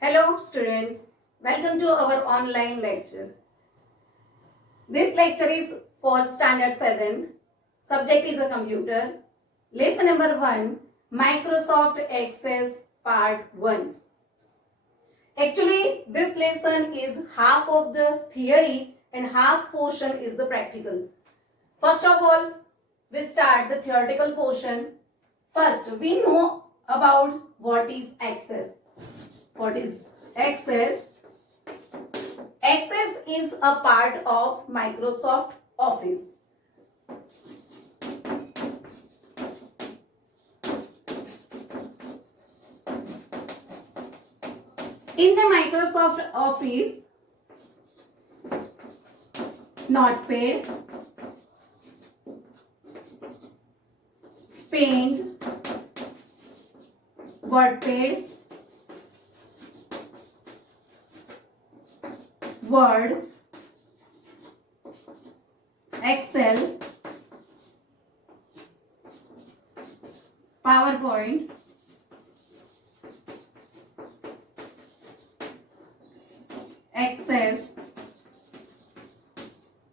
Hello students, welcome to our online lecture. This lecture is for standard 7. Subject is a computer. Lesson number 1, Microsoft Access part 1. Actually, this lesson is half of the theory and half portion is the practical. First of all, we start the theoretical portion. First, we know about what is Access. What is Access? Access is a part of Microsoft Office. In the Microsoft Office, Notepad, Paint, WordPad, Word, Excel, PowerPoint, Access,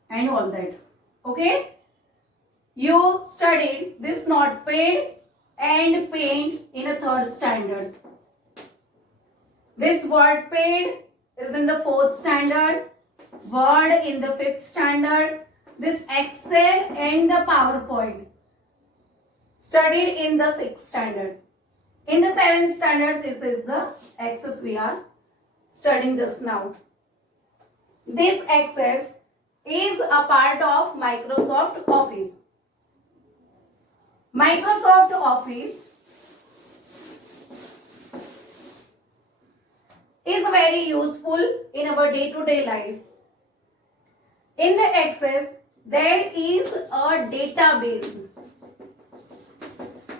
and all that. Okay? You studied this Notepad and Paint in a 3rd standard. This WordPad is in the 4th standard, Word in the 5th standard, this Excel and the PowerPoint studied in the 6th standard. In the 7th standard, this is the Access we are studying just now. This Access is a part of Microsoft Office. Microsoft Office is very useful in our day-to-day life. In the Access, there is a database.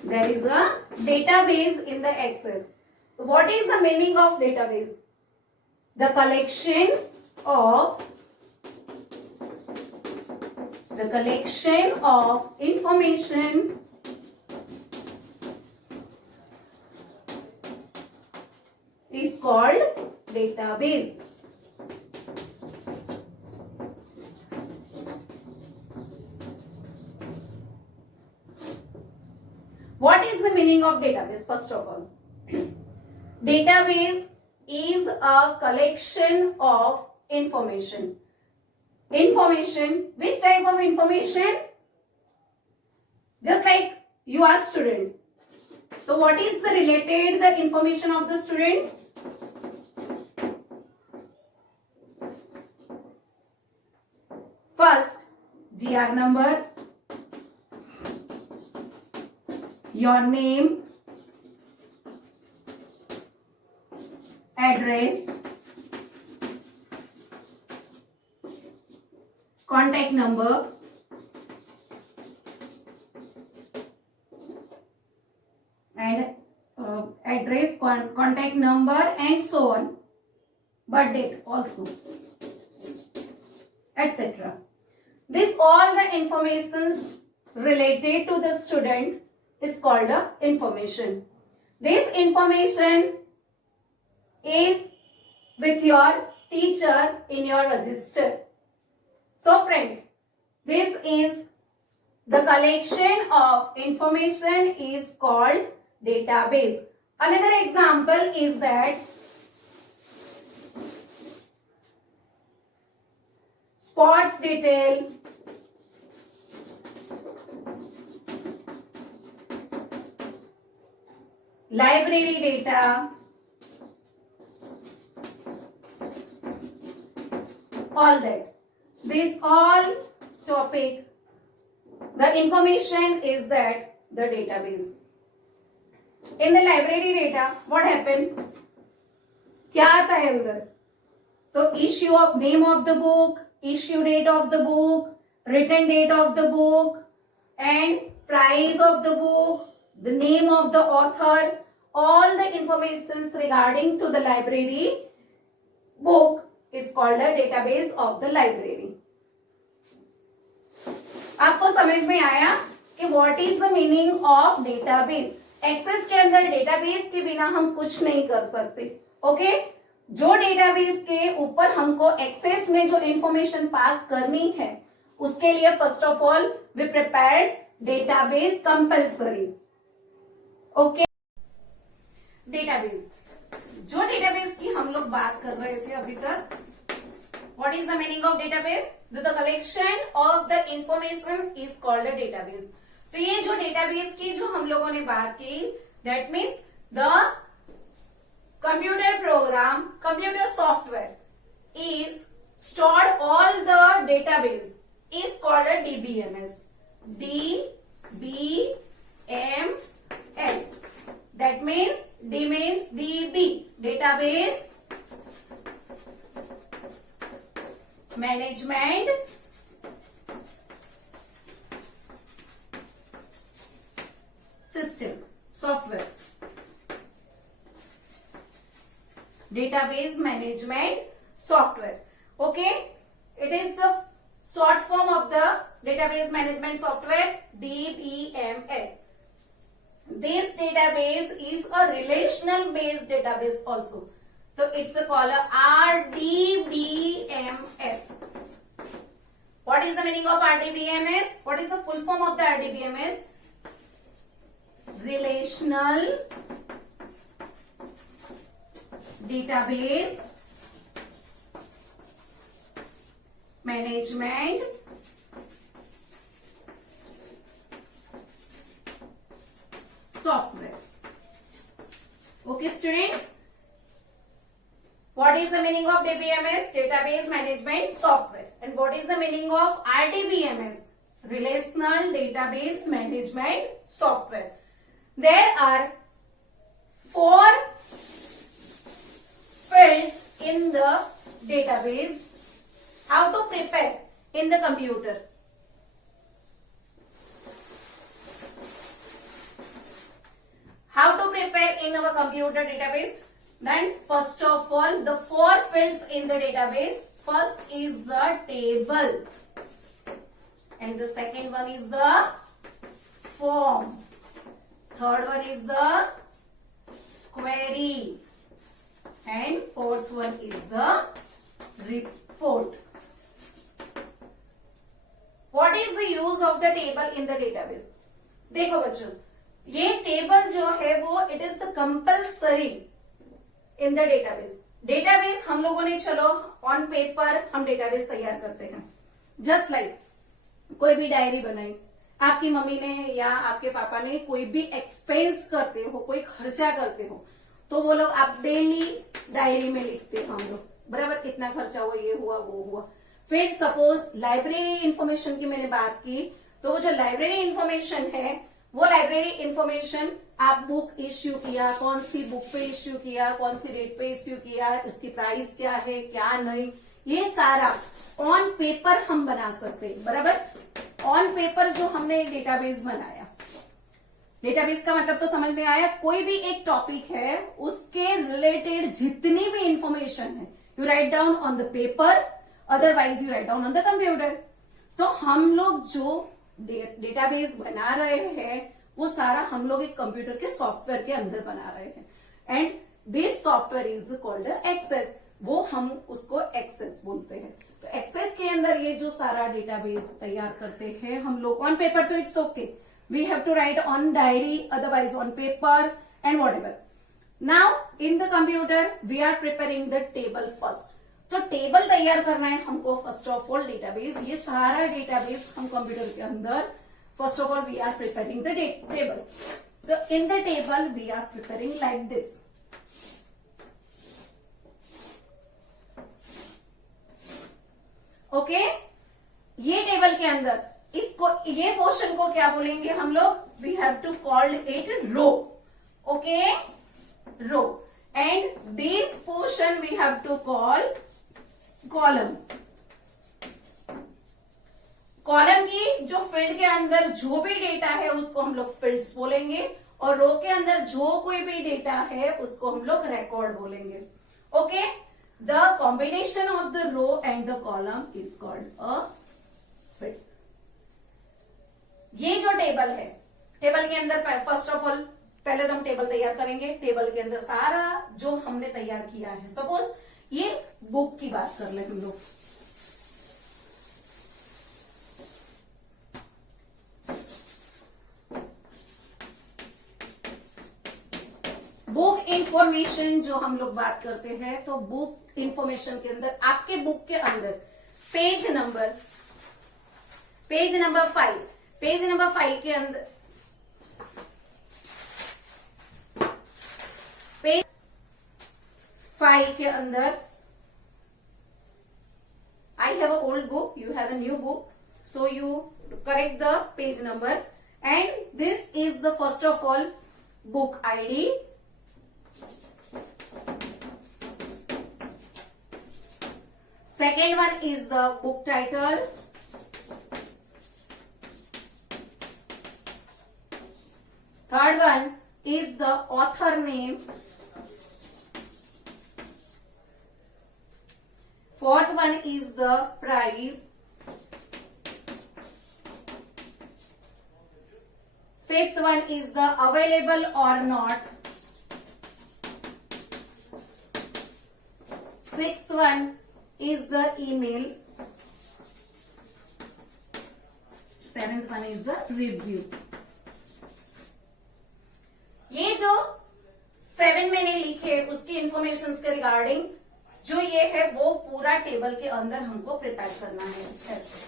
There is a database in the Access. What is the meaning of database? The collection of information is called database. What is the meaning of database? First of all, database is a collection of information. Information, which type of information? Just like you are student. So what is the information of the student? First, GR number, your name, address, contact number, and address, contact number, and so on, birth date also, etc. This all the informations related to the student is called a information. This information is with your teacher in your register. So friends, this is the collection of information is called database. Another example is that sports detail, library data, all that. This all topic, the information is that the database. In the library data, what happened? क्या आता है उधर? तो issue of name of the book, issue date of the book, written date of the book, and price of the book, the name of the author, all the informations regarding to the library book is called a database of the library. आपको समझ में आया कि what is the meaning of database? Access के अंदर डेटाबेस के बिना हम कुछ नहीं कर सकते. ओके जो डेटाबेस के ऊपर हमको एक्सेस में जो इंफॉर्मेशन पास करनी है उसके लिए first of all we prepared database compulsory. Okay, database, जो डेटाबेस की हम लोग बात कर रहे थे अभी तक, what is the meaning of database? The collection of the information is called a database. तो ये जो डेटाबेस की जो हम लोगों ने बात की, that means the computer program, computer software is stored all the database is called a DBMS. DBMS. That means D means DB, database management system, software. Database management software. Okay, it is the short form of the database management software, DBMS. This database is a relational based database also, so it's called RDBMS. What is the meaning of RDBMS? What is the full form of the RDBMS? Relational database management software. Okay, students, what is the meaning of DBMS? Database management software. And what is the meaning of RDBMS? Relational database management software. There are 4 fields in the database. How to prepare in the computer? How to prepare in our computer database? Then first of all, the 4 fields in the database. First is the table, and the second one is the form. Third one is the query, and fourth one is the report. What is the use of the table in the database? देखो बच्चों, ये टेबल जो है वो it is the compulsory in the database. Database हम लोगों ने, चलो ऑन पेपर हम डेटाबेस तैयार करते हैं, जस्ट लाइक कोई भी डायरी बनाई, आपकी मम्मी ने या आपके पापा ने कोई भी एक्सपेंस करते हो, कोई खर्चा करते हो, तो वो लोग आप डेली डायरी में लिखते हैं हम लोग, बराबर, कितना खर्चा हुआ, ये हुआ वो हुआ। फिर सपोज लाइब्रेरी इंफॉर्मेशन की मैंने बात की, तो वो जो लाइब्रेरी इंफॉर्मेशन है, वो लाइब्रेरी इंफॉर्मेशन आप बुक इश्यू किया, कौन सी बुक पे इश्यू किया, कौन सी डेट पे इश्यू किया, उसकी प्राइस क्या है क्या नहीं, ये सारा ऑन पेपर हम बना सकते हैं, बराबर। ऑन पेपर जो हमने डेटाबेस बनाया, डेटाबेस का मतलब तो समझ में आया, कोई भी एक टॉपिक है उसके रिलेटेड जितनी भी इंफॉर्मेशन है you write down on the paper, otherwise you write down on the computer. तो हम लोग जो डेटाबेस बना रहे हैं वो सारा हम लोग एक कंप्यूटर के सॉफ्टवेयर के अंदर बना रहे हैं, and this software is called Access, वो हम उसको एक्सेस बोलते हैं। तो एक्सेस के अंदर ये जो सारा डेटाबेस तैयार करते हैं हम लोग ऑन पेपर, तो it's okay, we have to write on diary, otherwise on paper and whatever. Now in the computer we are preparing the table first. तो टेबल तैयार करना है हमको, फर्स्ट ऑफ ऑल डेटाबेस, ये सारा डेटाबेस हम computer के अंदर, first of all we are preparing the table. तो in the table we are preparing like this. Okay, ये टेबल के अंदर इसको, ये पोर्शन को क्या बोलेंगे हम लोग? We have to called it row. Okay, row, and this portion we have to call column. Column की जो फील्ड के अंदर जो भी डेटा है उसको हम लोग फील्ड्स बोलेंगे, और रो के अंदर जो कोई भी डेटा है उसको हम लोग रिकॉर्ड बोलेंगे। Okay, the combination of the row and the column is called a field. ये जो टेबल है, टेबल के अंदर फर्स्ट ऑफ ऑल पहले तो हम टेबल तैयार करेंगे। टेबल के अंदर सारा जो हमने तैयार किया है, सपोज बुक की बात कर ले हम लोग। बुक इंफॉर्मेशन जो हम लोग बात करते हैं, तो बुक इंफॉर्मेशन के अंदर आपके बुक के अंदर पेज नंबर 5 के अंदर पेज 5 के अंदर I have an old book, you have a new book, so you correct the page number, and this is the first of all book ID. Second one is the book title. Third one is the author name. Fourth one is the price. Fifth one is the available or not. Sixth one is the email. Seventh one is the review. ये जो 7 मैंने लिखे उसकी इंफॉर्मेशन के रिगार्डिंग जो ये है वो पूरा टेबल के अंदर हमको प्रिपेयर करना है। ऐसे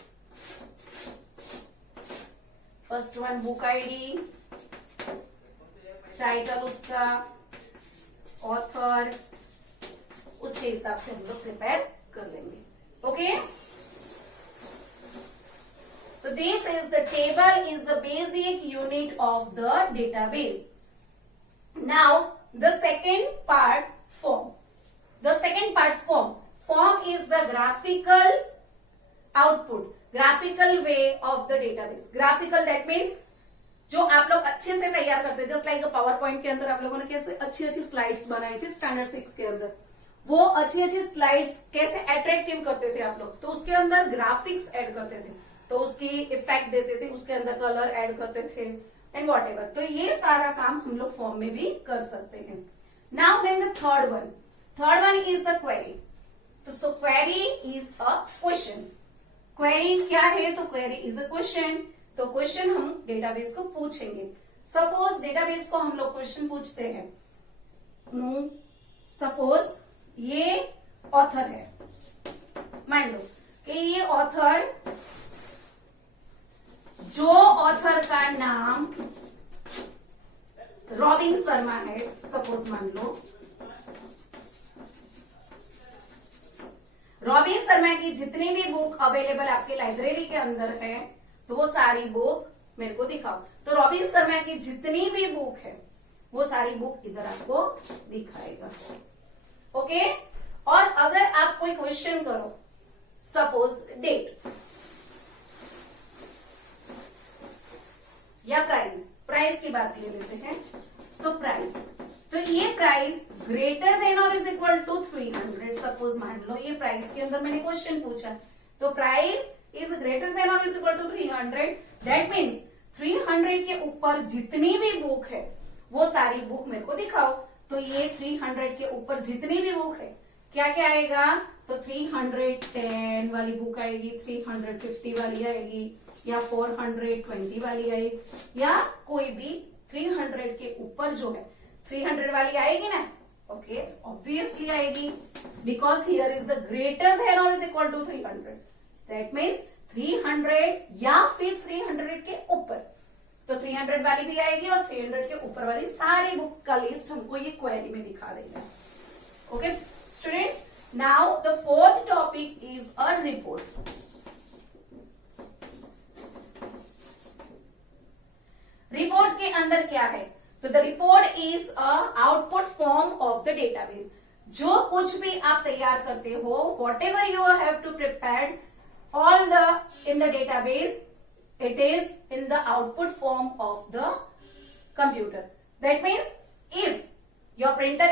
first one book ID, title उसका, ऑथर, उसके हिसाब से हम लोग प्रिपेयर कर लेंगे। ओके, तो this is the table is the basic unit of the database. Now the second part form. The second part form. Form is the graphical output, graphical way of the database. Graphical that means जो आप लोग अच्छे से तैयार करते हैं, just like power point के अंदर आप लोगों ने कैसे अच्छी अच्छी स्लाइड्स बनाई थी स्टैंडर्ड 6 के अंदर, वो अच्छी अच्छी स्लाइड्स कैसे अट्रैक्टिव करते थे आप लोग, तो उसके अंदर ग्राफिक्स ऐड करते थे, तो उसकी इफेक्ट देते थे, उसके अंदर कलर ऐड करते थे एंड वॉट एवर। तो ये सारा काम हम लोग फॉर्म में भी कर सकते हैं। Now then the third one is the query. तो query is a question. Query क्या है? तो query is a question. तो क्वेश्चन हम डेटाबेस को पूछेंगे। सपोज डेटाबेस को हम लोग क्वेश्चन पूछते हैं, सपोज ये ऑथर है, मान लो कि ये ऑथर, जो ऑथर का नाम रॉबिन शर्मा है, सपोज मान लो रॉबिन शर्मा की जितनी भी बुक अवेलेबल आपके लाइब्रेरी के अंदर है, तो वो सारी बुक मेरे को दिखाओ। तो रॉबिन शर्मा की जितनी भी बुक है वो सारी बुक इधर आपको दिखाएगा। ओके, और अगर आप कोई क्वेश्चन करो, सपोज डेट या प्राइस की बात ले लेते हैं, तो प्राइस, तो ये प्राइस ग्रेटर देन और इज इक्वल टू 300, सपोज मान लो ये प्राइस के अंदर मैंने क्वेश्चन पूछा, तो प्राइस इज ग्रेटर देन और is equal to 300, that means 300 के ऊपर जितनी भी बुक है वो सारी बुक मेरे को दिखाओ। तो ये 300 के ऊपर जितनी भी बुक है क्या क्या आएगा, तो 310 वाली बुक आएगी, 350 वाली आएगी, या 420 वाली आएगी, या कोई भी 300 के ऊपर जो है 300 वाली आएगी ना। ओके, ऑब्वियसली आएगी, because here is the greater than और is equal to 300, that means 300 या फिर 300 के ऊपर, तो 300 वाली भी आएगी और 300 के ऊपर वाली सारी बुक का लिस्ट हमको ये क्वेरी में दिखा देगा। Okay students, now the fourth topic is a report. Report के अंदर क्या है, तो the report is a output form of the database. जो कुछ भी आप तैयार करते हो, whatever you have to prepare all the in the database, it is in the output form of the computer. That means if your printer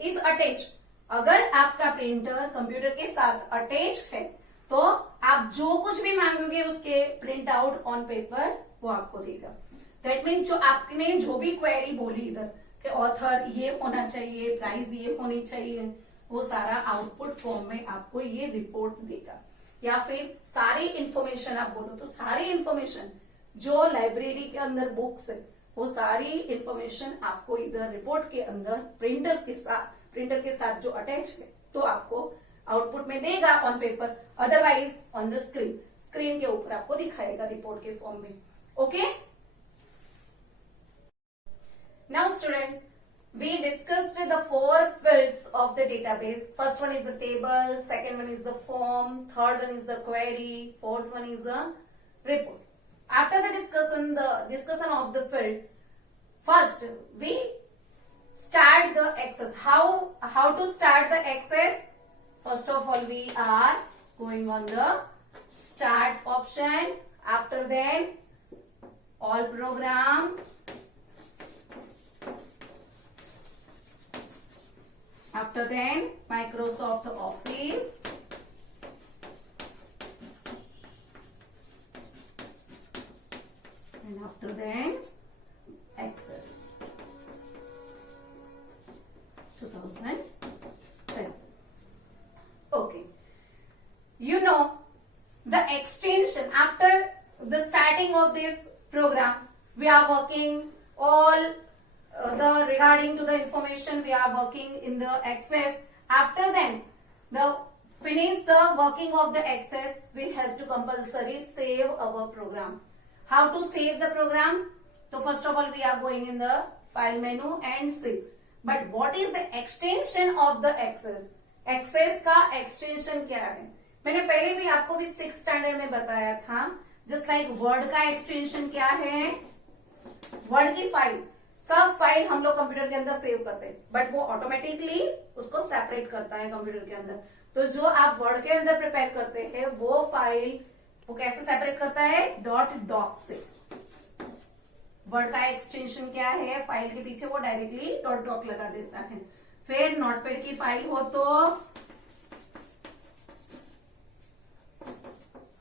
is attached, अगर आपका printer computer के साथ अटैच है, तो आप जो कुछ भी मांगोगे उसके प्रिंट आउट ऑन पेपर वो आपको देगा। दैट मीन्स जो आपने जो भी क्वेरी बोली इधर कि ऑथर ये होना चाहिए, प्राइस ये होनी चाहिए, वो सारा आउटपुट फॉर्म में आपको ये रिपोर्ट देगा। या फिर सारी इंफॉर्मेशन आप बोलो तो सारी इंफॉर्मेशन जो लाइब्रेरी के अंदर बुक्स है वो सारी इंफॉर्मेशन आपको इधर रिपोर्ट के अंदर प्रिंटर के साथ जो अटैच है तो आपको आउटपुट में देगा on paper, otherwise on the screen के ऊपर आपको दिखाएगा रिपोर्ट के फॉर्म में। Okay, now students, we discussed the 4 fields of the database. First one is the table, second one is the form, third one is the query, fourth one is the report. After the discussion of the field, first we start the access. How to start the access? First of all, we are going on the start option. After then, all program. After then, Microsoft Office. And after then, Access 2010. Okay. You know, the extension, after the starting of this program, we are working all regarding to the information we are working in the Access. After then, finish the working of the Access, we have to compulsory save our program. How to save the program? So first of all, we are going in the file menu and save. But what is the extension of the Access? Access का extension क्या है? मैंने पहले भी आपको भी 6th standard में बताया था। जस्ट लाइक वर्ड का एक्सटेंशन क्या है? वर्ड की फाइल, सब फाइल हम लोग कंप्यूटर के अंदर सेव करते हैं, बट वो ऑटोमेटिकली उसको सेपरेट करता है कंप्यूटर के अंदर। तो जो आप वर्ड के अंदर प्रिपेयर करते हैं वो फाइल वो कैसे सेपरेट करता है? .doc से। वर्ड का एक्सटेंशन क्या है? फाइल के पीछे वो डायरेक्टली .doc लगा देता है। फिर नोटपैड की फाइल हो तो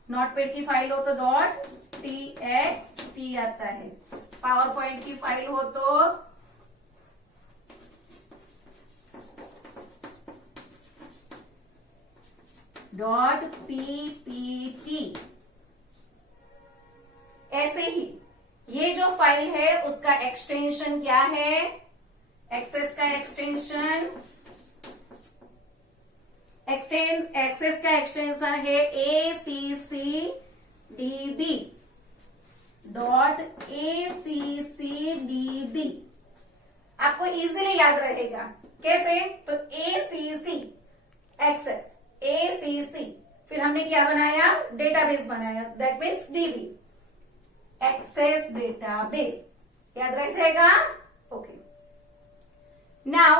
नोटपैड की फाइल हो तो .txt आता है। पावर पॉइंट की फाइल हो तो .ppt। ऐसे ही ये जो फाइल है उसका एक्सटेंशन क्या है? एक्सेस का एक्सटेंशन एक्सेस का एक्सटेंशन है ACCDB। आपको इजीली याद रहेगा कैसे? तो ACC एक्सेस, ACC, फिर हमने क्या बनाया? डेटाबेस बनाया, that means DB, Access database. याद रह जाएगा? ओके, नाउ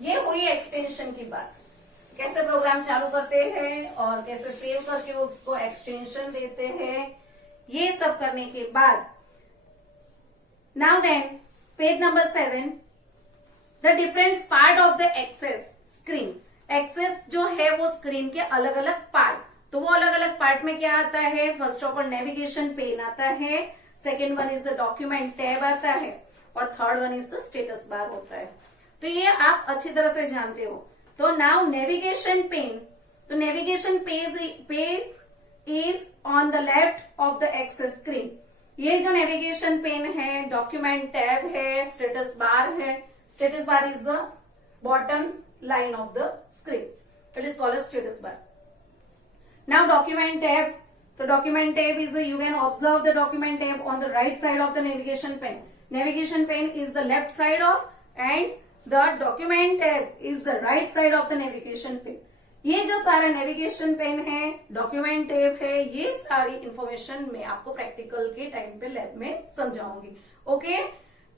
ये हुई एक्सटेंशन की बात। कैसे प्रोग्राम चालू करते हैं और कैसे सेव करके उसको एक्सटेंशन देते हैं, ये सब करने के बाद now then page number 7, the difference part of the Access screen. Access जो है वो स्क्रीन के अलग अलग पार्ट, तो वो अलग अलग पार्ट में क्या आता है? First of all navigation pane आता है, second one is the document tab आता है, और third one is the status bar होता है। तो ये आप अच्छी तरह से जानते हो। तो नाउ नेविगेशन पेन, तो navigation page is on the left of the Access screen. ये जो नेविगेशन पेन है, डॉक्यूमेंट टैब है, स्टेटस बार है। Status bar is the bottom line of the screen, it is called status bar. Now document tab, तो document tab is you can observe the document tab on the right side of the navigation pane. Navigation pane is the left side of and the document tab is the right side of the navigation pane. ये जो सारा navigation pane है, document tab है, ये सारी इंफॉर्मेशन मैं आपको प्रैक्टिकल के टाइम पे लैब में समझाऊंगी। ओके,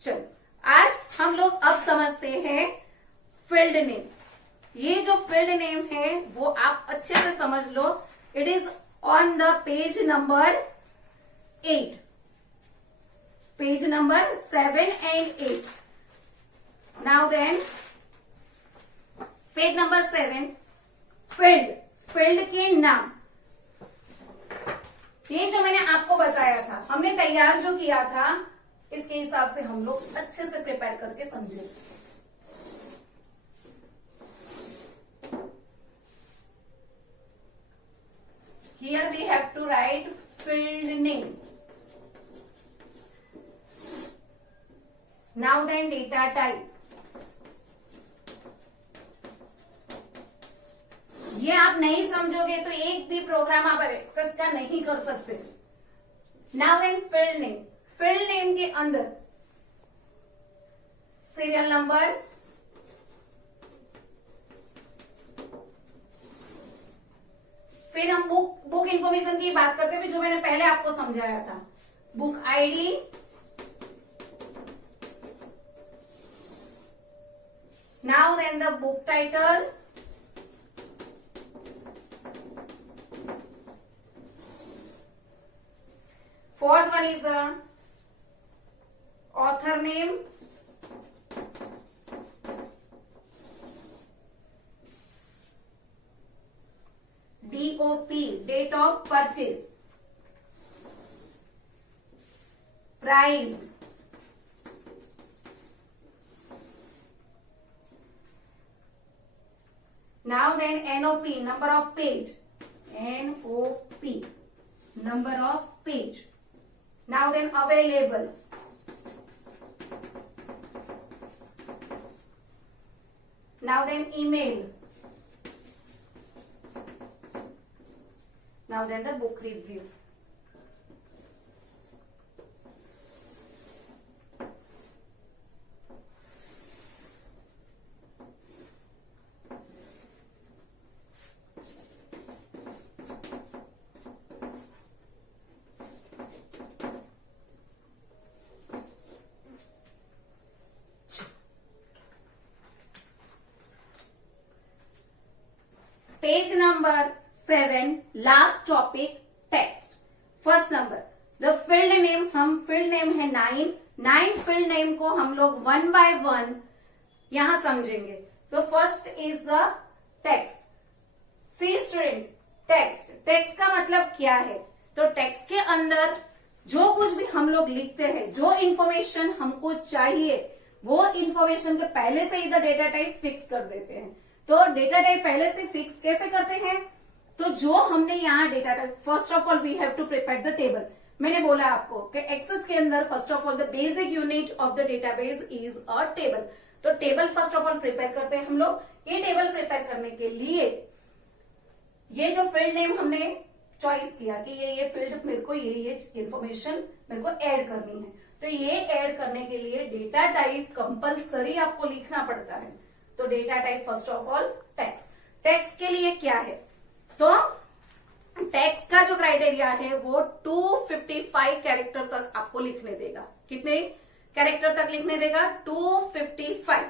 चलो आज हम लोग अब समझते हैं फील्ड नेम। ये जो फील्ड नेम है वो आप अच्छे से समझ लो। It is on the page number 8, page number 7 and 8। Now then, page number 7, field के नाम। ये जो मैंने आपको बताया था, हमने तैयार जो किया था, इसके हिसाब से हम लोग अच्छे से प्रिपेयर करके समझे। Data type. ये आप नहीं समझोगे तो एक भी प्रोग्राम आप एक्सेस का नहीं कर सकते। Now then field name, field name के अंदर सीरियल नंबर, फिर हम बुक इंफॉर्मेशन की बात करते हैं जो मैंने पहले आपको समझाया था, book ID, now then the book title, fourth one is the author name, DOP, date of purchase, price, now then NOP, number of page, NOP, number of page, now then available, now then email, now then the book review. Page number 7, last topic, text. First number, the field name, हम field name है 9 field name को हम लोग 1 by 1 यहां समझेंगे। तो first is the text. See students, text, text का मतलब क्या है? तो text के अंदर जो कुछ भी हम लोग लिखते हैं, जो इंफॉर्मेशन हमको चाहिए, वो इंफॉर्मेशन के पहले से ही द डेटा टाइप फिक्स कर देते हैं। तो डेटा टाइप पहले से फिक्स कैसे करते हैं? तो जो हमने यहाँ data type, first of all we have to prepare the table. मैंने बोला आपको कि एक्सेस के अंदर first of all the basic unit of the database is a table. तो table first of all prepare करते हैं हम लोग। ये टेबल प्रिपेयर करने के लिए ये जो फील्ड नेम हमने चॉइस किया कि ये फील्ड मेरे को ये इंफॉर्मेशन मेरे को ऐड करनी है, तो ये ऐड करने के लिए डेटा टाइप कंपलसरी आपको लिखना पड़ता है। तो data type first of all text. Text के लिए क्या है? तो टेक्स्ट का जो क्राइटेरिया है वो 255 कैरेक्टर तक आपको लिखने देगा। कितने कैरेक्टर तक लिखने देगा? 255।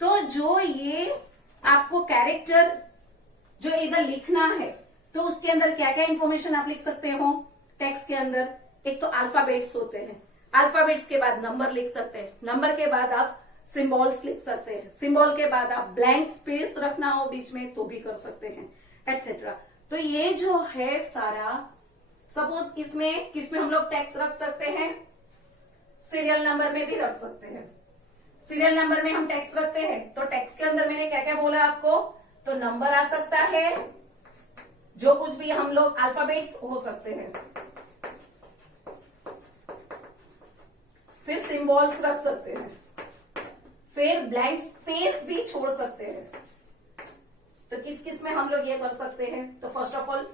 तो जो ये आपको कैरेक्टर जो इधर लिखना है, तो उसके अंदर क्या क्या इंफॉर्मेशन आप लिख सकते हो टेक्स्ट के अंदर? एक तो अल्फाबेट्स होते हैं, अल्फाबेट्स के बाद नंबर लिख सकते हैं, नंबर के बाद आप सिंबल्स लिख सकते हैं, सिंबल के बाद आप ब्लैंक स्पेस रखना हो बीच में तो भी कर सकते हैं, एटसेट्रा। तो ये जो है सारा, सपोज किसमें हम लोग टेक्स्ट रख सकते हैं? सीरियल नंबर में भी रख सकते हैं। सीरियल नंबर में हम टेक्स्ट रखते हैं, तो टेक्स्ट के अंदर मैंने क्या क्या बोला आपको? तो नंबर आ सकता है, जो कुछ भी हम लोग अल्फाबेट्स हो सकते हैं, फिर सिंबल्स रख सकते हैं, फिर ब्लैंक स्पेस भी छोड़ सकते हैं। तो किस में हम लोग ये कर सकते हैं? तो first of all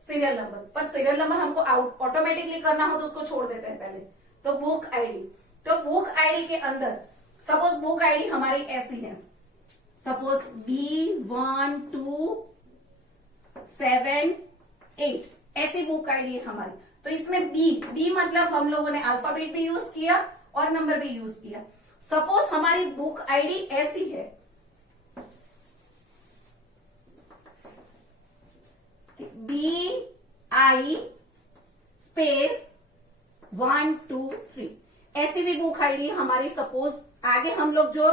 serial number, पर सीरियल नंबर हमको ऑटोमेटिकली करना हो तो उसको छोड़ देते हैं पहले। तो बुक आईडी, तो बुक आईडी के अंदर सपोज बुक आईडी हमारी ऐसी है, सपोज B1278 ऐसी बुक आईडी है हमारी। तो इसमें बी मतलब हम लोगों ने अल्फाबेट भी यूज किया और नंबर भी यूज किया। सपोज हमारी बुक आईडी ऐसी है, BI स्पेस 1 2 3 ऐसी भी बुक आईडी हमारी। सपोज आगे हम लोग जो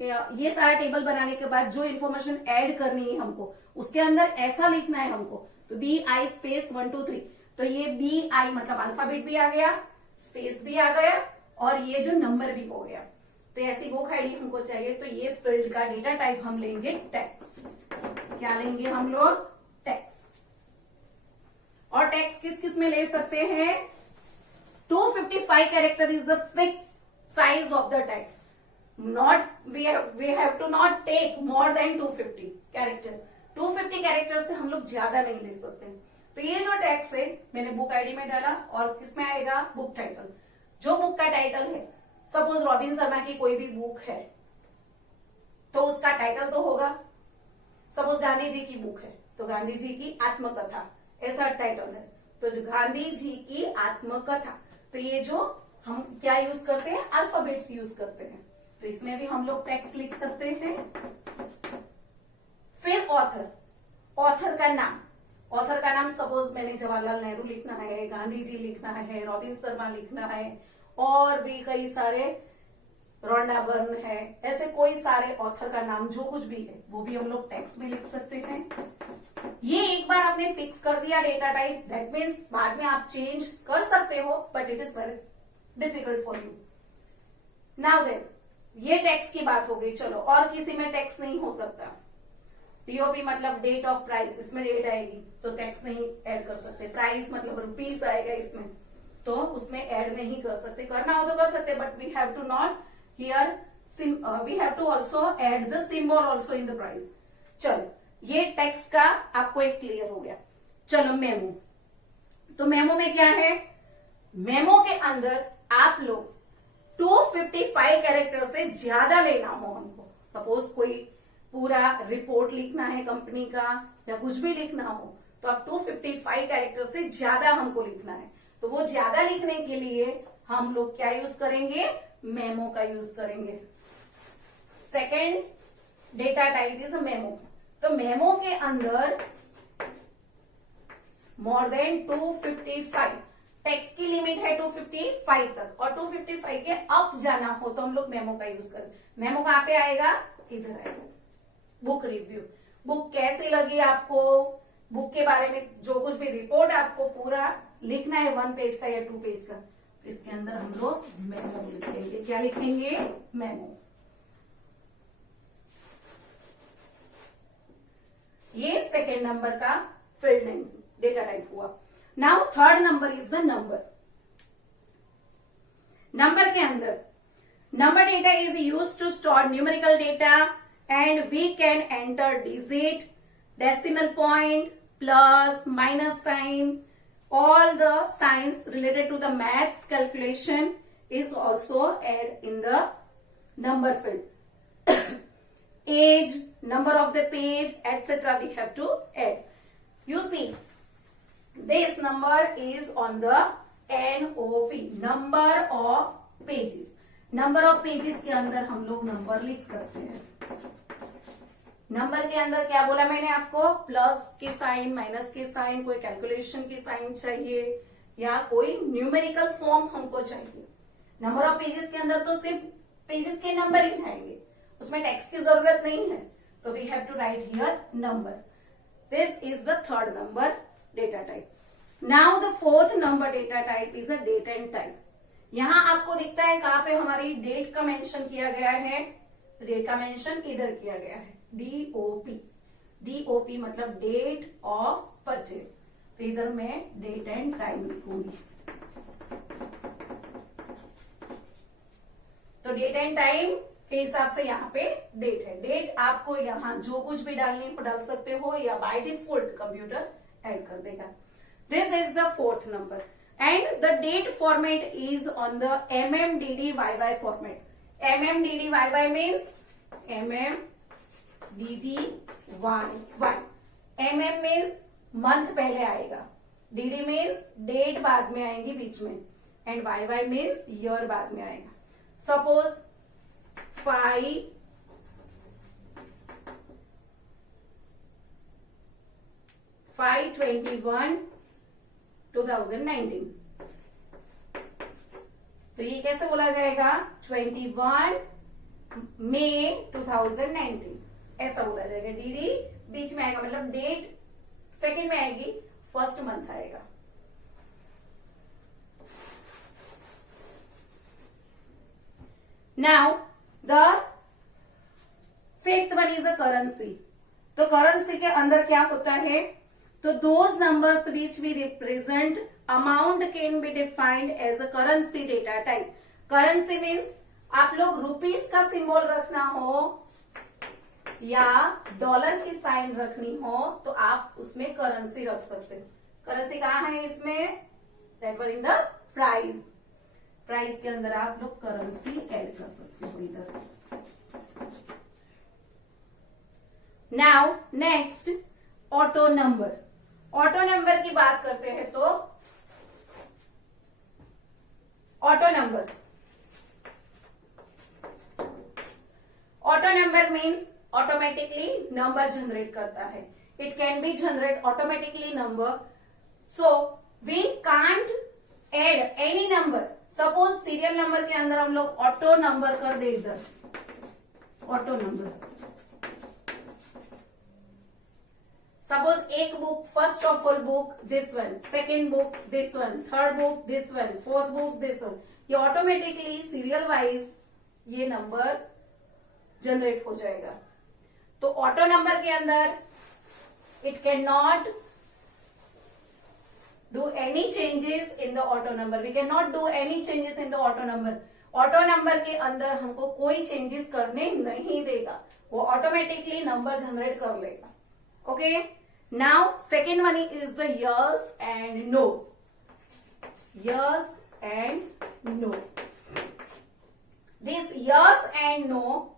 ये सारा टेबल बनाने के बाद जो इन्फॉर्मेशन ऐड करनी है हमको, उसके अंदर ऐसा लिखना है हमको, तो BI स्पेस 1 2 3। तो ये BI मतलब अल्फाबेट भी आ गया, स्पेस भी आ गया और ये जो नंबर भी हो गया। तो ऐसी बुक आईडी हमको चाहिए। तो ये फील्ड का डेटा टाइप हम लेंगे टेक्स्ट। क्या लेंगे हम लोग? टेक्स्ट। और टेक्स्ट किस में ले सकते हैं? 255 character is the fix size of the text. not we have to not take more than 250 कैरेक्टर। 250 कैरेक्टर से हम लोग ज्यादा नहीं ले सकते। तो ये जो टैक्स है मैंने बुक आईडी में डाला और किसमें आएगा, बुक टाइटल। जो बुक का टाइटल है, सपोज रॉबिन शर्मा की कोई भी बुक है तो उसका टाइटल तो होगा। सपोज गांधी जी की बुक है तो गांधी जी की आत्मकथा ऐसा टाइटल है, तो जो गांधी जी की आत्मकथा, तो ये जो हम क्या यूज करते हैं, अल्फाबेट्स यूज करते हैं। तो इसमें भी हम लोग टेक्स्ट लिख सकते हैं। फिर ऑथर, ऑथर का नाम, ऑथर का नाम सपोज मैंने जवाहरलाल नेहरू लिखना है, गांधी जी लिखना है, रॉबिन शर्मा लिखना है, और भी कई सारे, रोंडा बर्न है, ऐसे कोई सारे ऑथर का नाम जो कुछ भी है वो भी हम लोग टेक्स्ट में लिख सकते हैं। ये एक बार आपने फिक्स कर दिया डेटा टाइप, दैट मीन्स बाद में आप चेंज कर सकते हो, but it is very difficult for you. Now then ये टेक्स्ट की बात हो गई। चलो और किसी में टेक्स्ट नहीं हो सकता। पीओपी मतलब डेट ऑफ प्राइस, इसमें डेट आएगी तो टैक्स नहीं ऐड कर सकते। प्राइस मतलब रुपीस आएगा इसमें, तो उसमें ऐड नहीं कर सकते। करना हो तो कर सकते, but we have to not here, we have to also add the symbol also in the price. चलो ये टैक्स का आपको एक क्लियर हो गया। चलो मेमो, तो मेमो में क्या है, मेमो के अंदर आप लोग 255 कैरेक्टर से ज्यादा लेना हो हमको, सपोज कोई पूरा रिपोर्ट लिखना है कंपनी का या कुछ भी लिखना हो, तो आप 255 कैरेक्टर से ज्यादा हमको लिखना है। तो वो ज्यादा लिखने के लिए हम लोग क्या यूज करेंगे, मेमो का यूज करेंगे। Second data type is memo. तो मेमो के अंदर मोर देन 255, टेक्स्ट की लिमिट है 255 तक, और 255 के अप जाना हो तो हम लोग मेमो का यूज करें। मेमो कहां पे आएगा, इधर आएगा। बुक रिव्यू, बुक कैसी लगी आपको, बुक के बारे में जो कुछ भी रिपोर्ट आपको पूरा लिखना है 1 पेज का या 2 पेज का, इसके अंदर हम लोग मेमो लिखेंगे। क्या लिखेंगे, मेमो। ये सेकेंड नंबर का फील्ड नेम डेटा टाइप हुआ। Now third number is the number. Number के अंदर number data is use to store numerical data and we can enter digit, decimal point, plus, minus sign, all the signs related to the maths calculation is also add in the number field. Age, number of the page, etc. we have to add. You see, this number is on the NOP, number of pages. Number of pages के अंदर हम लोग नंबर लिख सकते हैं। नंबर के अंदर क्या बोला मैंने आपको, प्लस के साइन, माइनस के साइन, कोई कैलकुलेशन की साइन चाहिए या कोई न्यूमेरिकल फॉर्म हमको चाहिए। नंबर ऑफ पेजेस के अंदर तो सिर्फ पेजेस के नंबर ही जाएंगे, उसमें टेक्स्ट की जरूरत नहीं है, तो we have to write here number. This is the third number data type. Now the fourth number data type is a date and time. यहां आपको दिखता है कहां पे हमारी डेट का मेंशन किया गया है, डेट का मेंशन इधर किया गया है, DOP। DOP मतलब डेट ऑफ परचेज, तो इधर मैं डेट एंड टाइम लिखूंगी। तो डेट एंड टाइम के हिसाब से यहाँ पे डेट है। डेट आपको यहाँ जो कुछ भी डालनी हो डाल सकते हो, या बाय डिफॉल्ट कंप्यूटर ऐड कर देगा। This is the fourth number and the date format is on the MMDDYY format. MMDDYY means MMDDYY। MM means month पहले आएगा, DD मीन्स डेट बाद में आएंगी बीच में, एंड YY मीन्स ईयर बाद में आएगा। सपोज 5/21/2019, तो ये कैसे बोला जाएगा, 21 मई 2019 ऐसा बोला जाएगा। DD बीच में आएगा, मतलब डेट सेकंड में आएगी, फर्स्ट मंथ आएगा। Now the fifth one is a currency. तो करेंसी के अंदर क्या होता है, तो those numbers which we represent amount can be defined as a currency data type. Currency means आप लोग रुपीस का सिंबल रखना हो या डॉलर की साइन रखनी हो तो आप उसमें करेंसी रख सकते हो। करेंसी कहाँ है इसमें? That were in the price. Price के अंदर आप लोग करेंसी ऐड कर सकते हो इधर। Now next auto number. Auto number की बात करते हैं तो auto number, auto number means automatically number generate करता है। It can be generate automatically number, so we can't add any number. Suppose serial number के अंदर हम लोग ऑटो नंबर कर दे इधर, ऑटो नंबर। सपोज एक book, first of all book this one, second book this one, third book this one, fourth book this one, ये automatically serial wise ये नंबर जनरेट हो जाएगा। तो ऑटो नंबर के अंदर it can not do any changes in the auto number. We can not do any changes in the auto number. Auto number के अंदर हमको कोई चेंजेस करने नहीं देगा, वो ऑटोमेटिकली नंबर जनरेट कर लेगा। Okay, now second one is the yes and no. Yes and no, this yes and no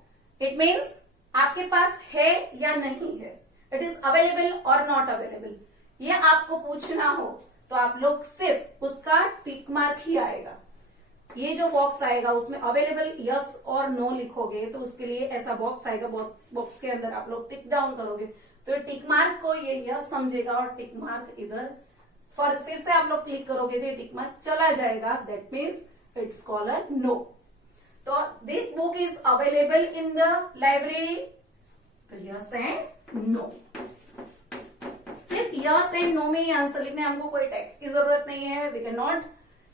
it means आपके पास है या नहीं है, इट इज अवेलेबल और नॉट अवेलेबल। ये आपको पूछना हो तो आप लोग सिर्फ उसका टिक मार्क ही आएगा। ये जो बॉक्स आएगा उसमें अवेलेबल यस और नो लिखोगे तो उसके लिए ऐसा बॉक्स आएगा। बॉक्स के अंदर आप लोग टिक डाउन करोगे तो टिक मार्क को ये यस समझेगा और टिक मार्क इधर फिर से आप लोग क्लिक करोगे तो ये टिक मार्क चला जाएगा। That means it's called a no. तो this book is available in the library, तो यस एंड नो। सिर्फ यस एंड नो में ही आंसर लिखने, हमको कोई टेक्स्ट की जरूरत नहीं है। We can not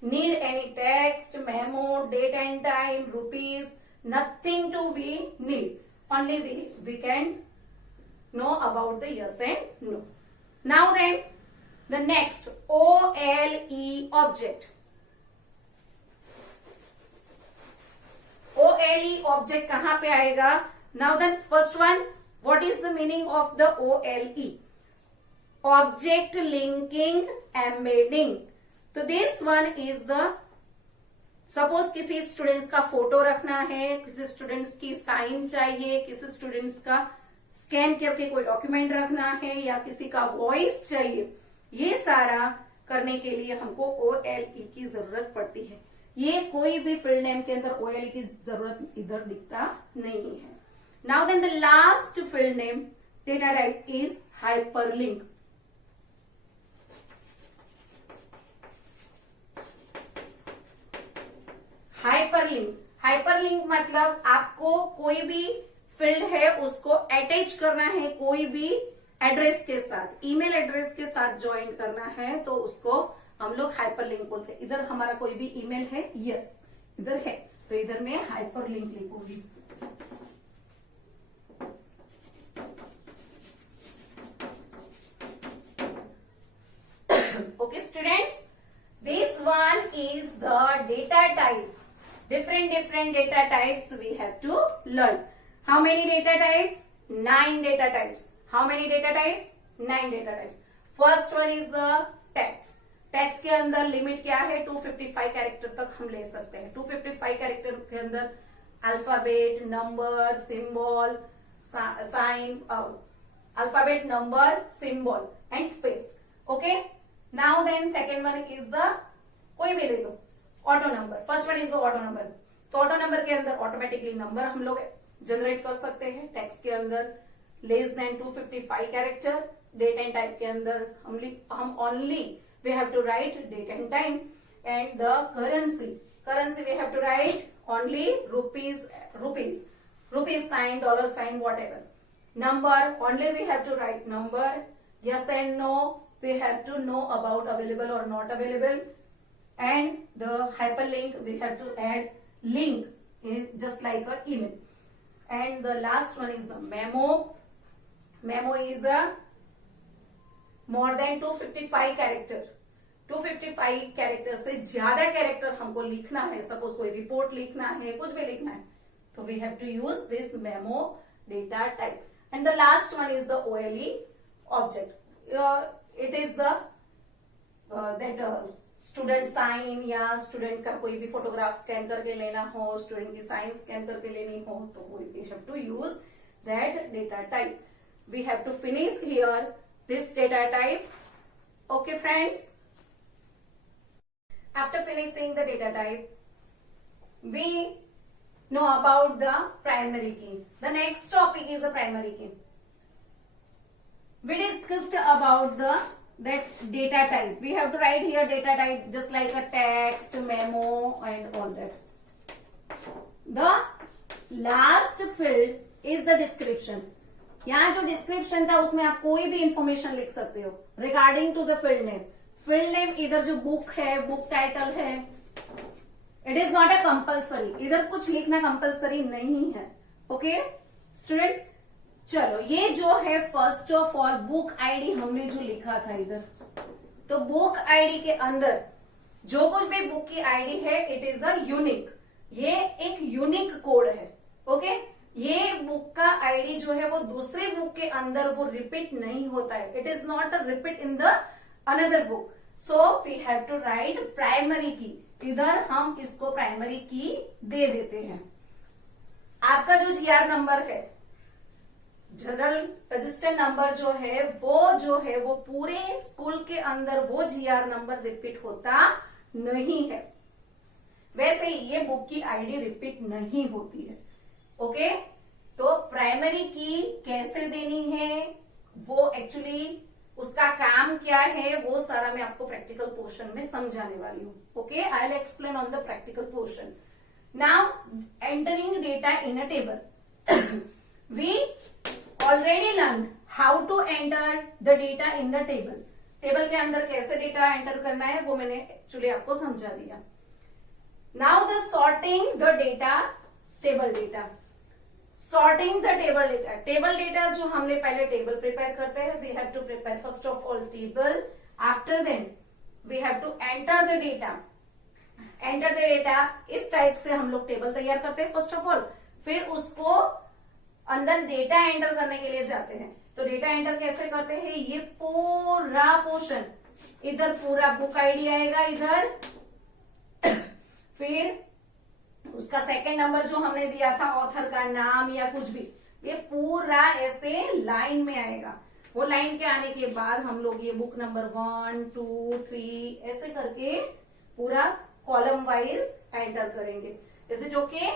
need any text, memo, date and time, rupees, nothing to be need. Only we can know about the yes and no. Now then, the next OLE object. OLE object कहां पे आएगा? Now the first one, what is the meaning of the OLE? Object linking embedding. तो this one is the, suppose किसी स्टूडेंट्स का फोटो रखना है, किसी स्टूडेंट्स की साइन चाहिए, किसी स्टूडेंट्स का स्कैन करके कोई डॉक्यूमेंट रखना है या किसी का वॉइस चाहिए, ये सारा करने के लिए हमको OLE की जरूरत पड़ती है। ये कोई भी फील्ड नेम के अंदर OLE की जरूरत इधर दिखता नहीं है। Now then the last field name data type is hyperlink. Hyperlink मतलब आपको कोई भी फील्ड है उसको अटैच करना है कोई भी एड्रेस के साथ, ईमेल एड्रेस के साथ ज्वाइन करना है तो उसको हम लोग हाइपरलिंक बोलते हैं। इधर हमारा कोई भी ईमेल है, यस इधर है, तो इधर मैं हाइपरलिंक लिखूंगी। Okay students, this one is the data type. Different data types we have to learn. How many data types? 9 data types. How many data types? 9 data types. First one is the text. Text के अंदर लिमिट क्या है? 255 कैरेक्टर तक हम ले सकते हैं। 255 character के अंदर alphabet, number, symbol, sign, alphabet, number, symbol and space. Okay, now then second one is the, कोई भी ले लो, auto number. First one is the auto number. तो ऑटो नंबर के अंदर ऑटोमेटिकली नंबर हम लोग जनरेट कर सकते हैं। टेक्स्ट के अंदर less than 255 character. Date and type के अंदर हम only we have to write date and time, and the currency we have to write only rupees sign, dollar sign, whatever. Number only we have to write number. Yes and no we have to know about available or not available, and the hyperlink we have to add link just like a email. And the last one is the memo is a more than 255 character. 255 कैरेक्टर से ज्यादा कैरेक्टर हमको लिखना है, सपोज कोई रिपोर्ट लिखना है, कुछ भी लिखना है, तो we have to use this memo data type. And the last one is the OLE object. It is the that student sign या स्टूडेंट का कोई भी फोटोग्राफ स्कैन करके लेना हो, स्टूडेंट की साइन स्कैन करके लेनी हो, तो we have to use that data type. We have to finish here this data type. Okay friends, after finishing the data type, we know about the primary key. The next topic is the primary key. We discussed about that data type. We have to write here data type just like a text, memo and all that. The last field is the description. यहाँ जो डिस्क्रिप्शन था उसमें आप कोई भी इंफॉर्मेशन लिख सकते हो regarding to the field name. Field name इधर जो बुक है, बुक टाइटल है, it is not a compulsory. इधर कुछ लिखना कंपल्सरी नहीं है. ओके स्टूडेंट्स, चलो ये जो है first of all book ID हमने जो लिखा था इधर, तो बुक आईडी के अंदर जो कुछ भी बुक की आईडी है इट इज अ यूनिक. ये एक यूनिक कोड है. ओके ये बुक का आईडी जो है वो दूसरे बुक के अंदर वो रिपीट नहीं होता है. It is not a repeat in the another book. So we have to write primary key. इधर हम इसको प्राइमरी की दे देते हैं. आपका जो GR नंबर है, जनरल रजिस्टर नंबर जो है वो पूरे स्कूल के अंदर वो GR नंबर रिपीट होता नहीं है. वैसे ही ये बुक की आईडी रिपीट नहीं होती है. ओके तो प्राइमरी की कैसे देनी है, वो एक्चुअली उसका काम क्या है, वो सारा मैं आपको प्रैक्टिकल पोर्शन में समझाने वाली हूँ. Okay I will explain on the practical portion. Now entering data in a table. We already learn how to enter the data in the table. Table के अंदर कैसे डेटा एंटर करना है वो मैंने एक्चुअली आपको समझा दिया. Now the sorting the data, table data. Sorting the table data. Table data जो हमने पहले टेबल प्रिपेयर करते हैं, we have to prepare first of all table. After then we have to enter the data. Enter the data इस type से हम लोग टेबल तैयार करते हैं फर्स्ट ऑफ ऑल. फिर उसको अंदर डेटा एंटर करने के लिए जाते हैं. तो डेटा एंटर कैसे करते हैं, ये पूरा पोर्शन, इधर पूरा बुक आईडी आएगा इधर, फिर उसका सेकंड नंबर जो हमने दिया था, ऑथर का नाम या कुछ भी, ये पूरा ऐसे लाइन में आएगा. वो लाइन के आने के बाद हम लोग ये बुक नंबर 1, 2, 3 ऐसे करके पूरा कॉलम वाइज एंटर करेंगे. Is it okay?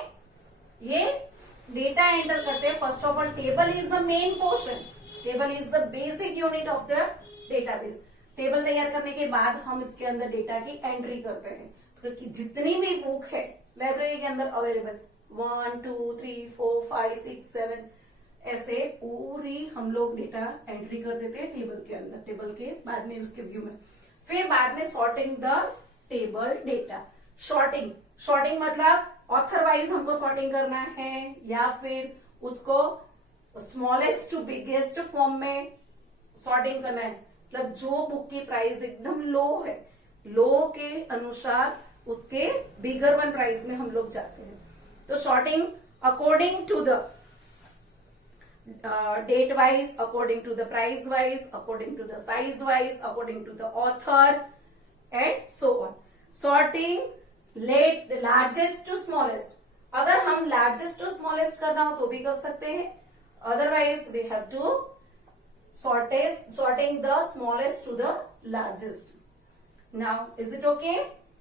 ये डेटा एंटर करते हैं. First of all table is the main portion. Table is the basic unit of the database. Table तैयार करने के बाद हम इसके अंदर डेटा की एंट्री करते हैं. क्योंकि जितनी भी बुक है लाइब्रेरी के अंदर अवेलेबल, 1, 2, 3, 4, 5, 6, 7 ऐसे पूरी हम लोग डेटा एंट्री कर देते हैं टेबल के अंदर. टेबल के बाद में उसके व्यू में फिर बाद में sorting the table data. Sorting मतलब ऑथर वाइज हमको सॉर्टिंग करना है या फिर उसको स्मॉलेस्ट टू बिगेस्ट फॉर्म में सॉर्टिंग करना है. मतलब जो बुक की प्राइस एकदम लो है, लो के अनुसार उसके बिगर वन प्राइस में हम लोग जाते हैं. तो sorting according to the date wise, according to the price wise, according to the size wise, according to the author and so on. Sorting largest to smallest. अगर हम लार्जेस्ट टू स्मॉलेस्ट करना हो तो भी कर सकते हैं. Otherwise we have to sorting the smallest to the largest. Now is it okay?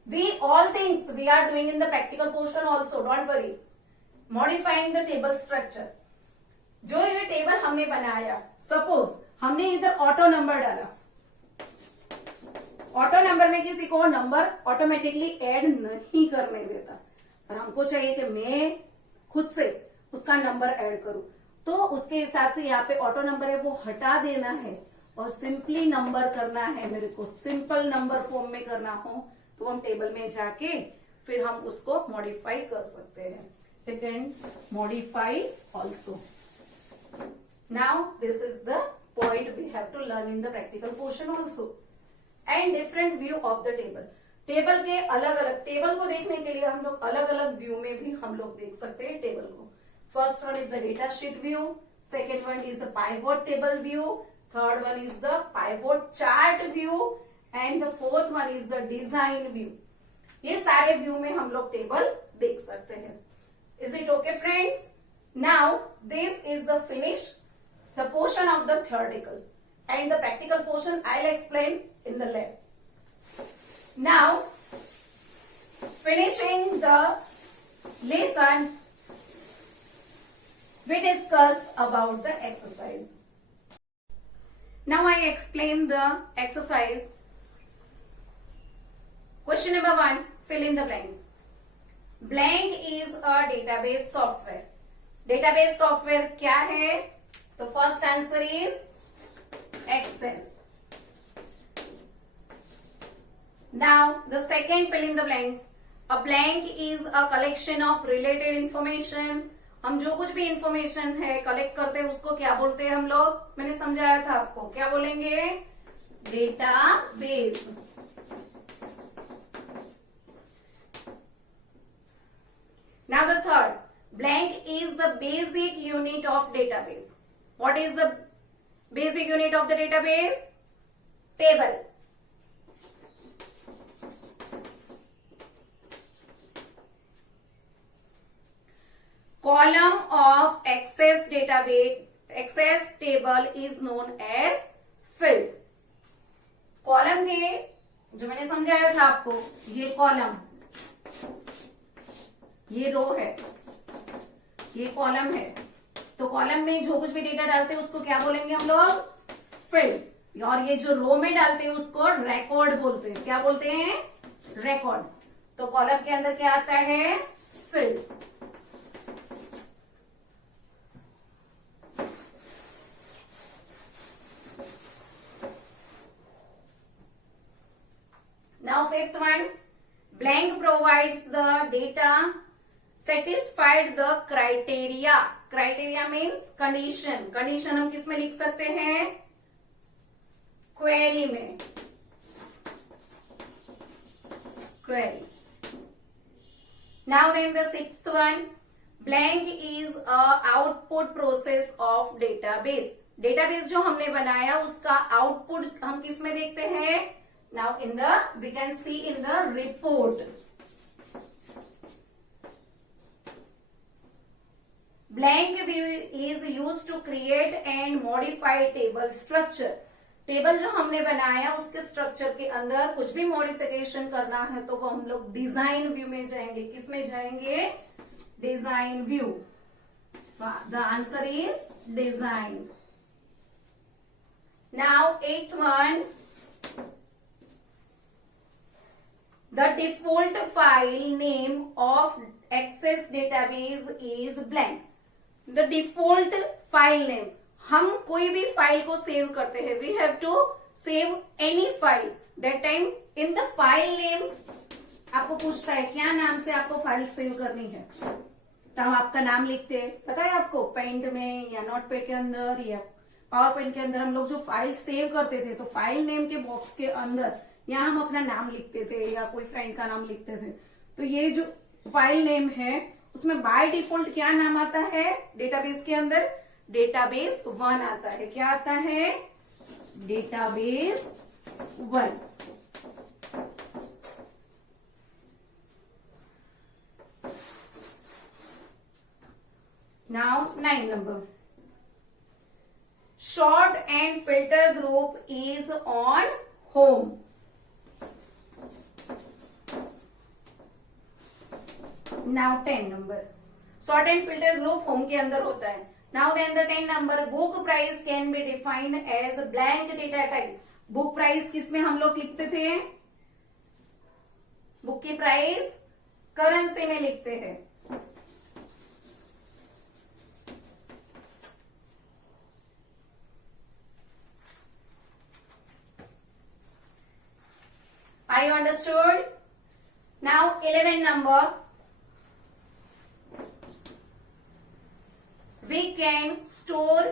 We all things we are doing in the practical portion also, don't worry. Modifying the table structure. जो ये टेबल हमने बनाया, सपोज हमने इधर auto number डाला. Auto number में किसी को नंबर ऑटोमेटिकली ऐड नहीं करने देता, और हमको चाहिए कि मैं खुद से उसका नंबर ऐड करूं. तो उसके हिसाब से यहाँ पे ऑटो नंबर है वो हटा देना है और सिंपली नंबर करना है. मेरे को सिंपल नंबर फॉर्म में करना हो तो हम टेबल में जाके फिर हम उसको मॉडिफाई कर सकते हैं. We can modify also. Now this is the point we have to learn in the practical portion also. And different view of the table. Table के अलग अलग, टेबल को देखने के लिए हम लोग अलग अलग व्यू में भी हम लोग देख सकते हैं टेबल को। First one is the data sheet view, second one is the pivot table view, third one is the pivot chart view and the fourth one is the design view. ये सारे व्यू में हम लोग टेबल देख सकते हैं। Is it okay friends? Now this is the finish the portion of the theoretical and the practical portion I'll explain in the lab. Now finishing the lesson, we discuss about the exercise. Now I explain the exercise. Question number 1, fill in the blanks. Blank is a database software. Database software क्या है? तो first answer is Access. Now the second, fill in the blanks. A blank is a collection of related information. हम जो कुछ भी इंफॉर्मेशन है कलेक्ट करते हैं उसको क्या बोलते हैं हम लोग? मैंने समझाया था आपको, क्या बोलेंगे? Database. Now the third, blank is the basic unit of database. What is the basic unit of the database? Table. Column of access database, access table is known as field. Column के जो मैंने समझाया था आपको, ये कॉलम, ये रो है, ये कॉलम है। तो कॉलम में जो कुछ भी डेटा डालते हैं उसको क्या बोलेंगे हम लोग? फील्ड। और ये जो रो में डालते हैं उसको रिकॉर्ड बोलते हैं। क्या बोलते हैं? रिकॉर्ड। तो कॉलम के अंदर क्या आता है? Field. Now fifth one, blank provides the data satisfied the criteria. Criteria means condition. Condition हम किस में लिख सकते हैं? Query में। Query. Now then the sixth one, blank is a output process of database. Database जो हमने बनाया उसका output हम किस में देखते हैं? Now in the, we can see in the report. Blank view is used to create and modify table structure. Table जो हमने बनाया उसके स्ट्रक्चर के अंदर कुछ भी मॉडिफिकेशन करना है तो वो हम लोग डिजाइन व्यू में जाएंगे। किस में जाएंगे? Design view. The answer is design. Now eighth one, the default file name of access database is blank. The default file name, हम कोई भी फाइल को सेव करते हैं, we have to save any file. That time in the file name आपको पूछता है क्या नाम से आपको फाइल सेव करनी है, तो हम आपका नाम लिखते हैं। पता है आपको पेंट में या नोटपैड के अंदर या पावर पॉइंट के अंदर हम लोग जो फाइल सेव करते थे तो फाइल नेम के बॉक्स के अंदर यहाँ हम अपना नाम लिखते थे या कोई फ्रेंड का नाम लिखते थे। तो ये जो फाइल नेम है उसमें बाय डिफॉल्ट क्या नाम आता है डेटाबेस के अंदर? डेटाबेस 1 आता है। क्या आता है? डेटाबेस 1। नाउ 9 number, sort and filter group is on home. Now 10 number, sort and filter group home के अंदर होता है। Now then the 10 number, book price can be defined as blank data type. Book price किस में हम लोग लिखते थे? बुक की प्राइस करेंसी में लिखते हैं। Are you understood? Now 11 number, we can store